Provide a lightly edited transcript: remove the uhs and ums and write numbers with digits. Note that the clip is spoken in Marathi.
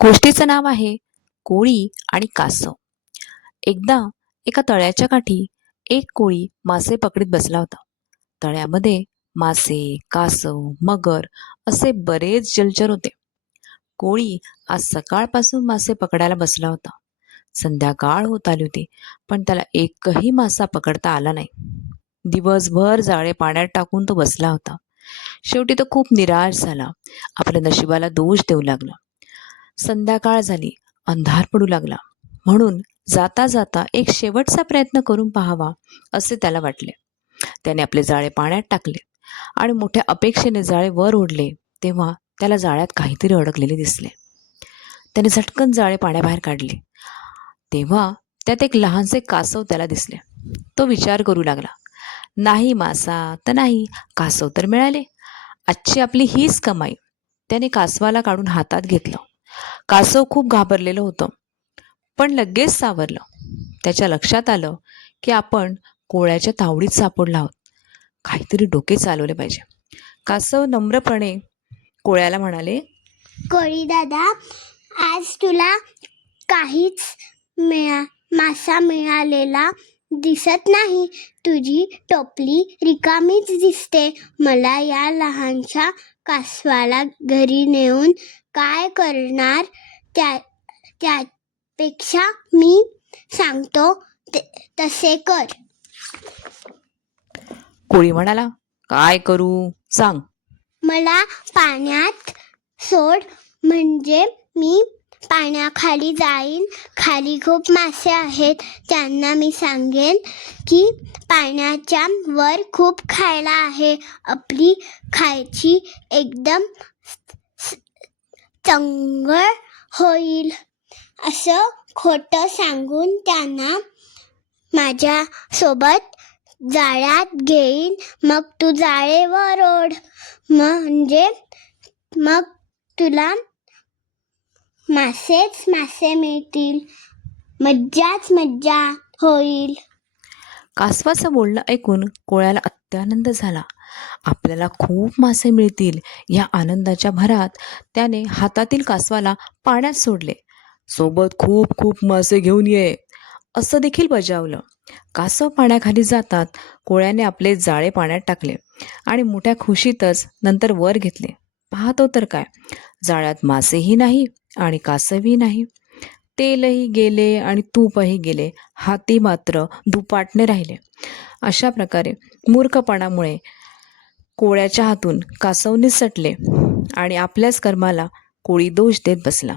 गोष्टीचं नाव आहे कोळी आणि कासव. एकदा एका तळ्याच्या काठी एक कोळी मासे पकडीत बसला होता. तळ्यामध्ये मासे, कासव, मगर असे बरेच जलचर होते. कोळी आज सकाळपासून मासे पकडायला बसला होता. संध्याकाळ होत आली होती, पण त्याला एकही मासा पकडता आला नाही. दिवसभर जाळे पाण्यात टाकून तो बसला होता. शेवटी तो खूप निराश झाला. आपल्या नशिबाला दोष देऊ लागला. संध्याकाळ झाली, अंधार पडू लागला. म्हणून जाता जाता एक शेवटचा प्रयत्न करून पाहावा असे त्याला वाटले. त्याने आपले जाळे पाण्यात टाकले आणि मोठ्या अपेक्षेने जाळे वर ओढले. तेव्हा त्याला जाळ्यात काहीतरी अडकलेले दिसले. त्याने झटकन जाळे पाण्याबाहेर काढले. तेव्हा त्यात एक लहानसे कासव त्याला दिसले. तो विचार करू लागला, नाही मासा तर नाही, कासव तर मिळाले. आजची आपली हीच कमाई. त्याने कासवाला काढून हातात घेतलं. कासव खूप घाबरलेलं होतं, पण लगेच सावरलं. त्याच्या लक्षात आलं की आपण कोळ्याच्या तावडीत सापडलो आहोत. काहीतरी डोके चालवले पाहिजे. कासव नम्रपणे कोळ्याला म्हणाले, कोळी दादा, आज तुला काहीच मासा मिळालेला दिसत नाही. तुझी टोपली रिकामीच दिसते. मला या लहानशा कासवाला घरी नेऊन काय करणार? त्यापेक्षा मी सांगतो तसे कर. कोळी म्हणाला, काय करू सांग. मला पाण्यात सोड, म्हणजे मी पाण्याखाली जाईन. खाली खूप मासे आहेत. त्यांना मी सांगेन की पाण्याच्या वर खूप खायला आहे. आपली खायची एकदम चंगळ होईल. असं खोटं सांगून त्यांना माझ्या सोबत जाळ्यात घेईन. मग तू जाळे वर ओढ, म्हणजे मग तुला मासेच मासे मिळतील. मज्जाच मज्जा होईल. कासवाचं बोलणं ऐकून कोळ्याला अत्यानंद झाला. आपल्याला खूप मासे मिळतील या आनंदाच्या भरात त्याने हातातील कासवाला पाण्यात सोडले. सोबत खूप खूप मासे घेऊन ये असं देखील बजावलं. कासव पाण्याखाली जातात कोळ्याने आपले जाळे पाण्यात टाकले आणि मोठ्या खुशीतच नंतर वर घेतले. पाहतो तर काय, जाळ्यात मासेही नाही आणि कासवही नाही. तेलही गेले आणि तूपही गेले, हाती मात्र दुपाटणे राहिले. अशा प्रकारे मूर्खपणामुळे कोळ्याच्या हातून कासव निसटले आणि आपल्याच कर्माला कोळी दोष देत बसला.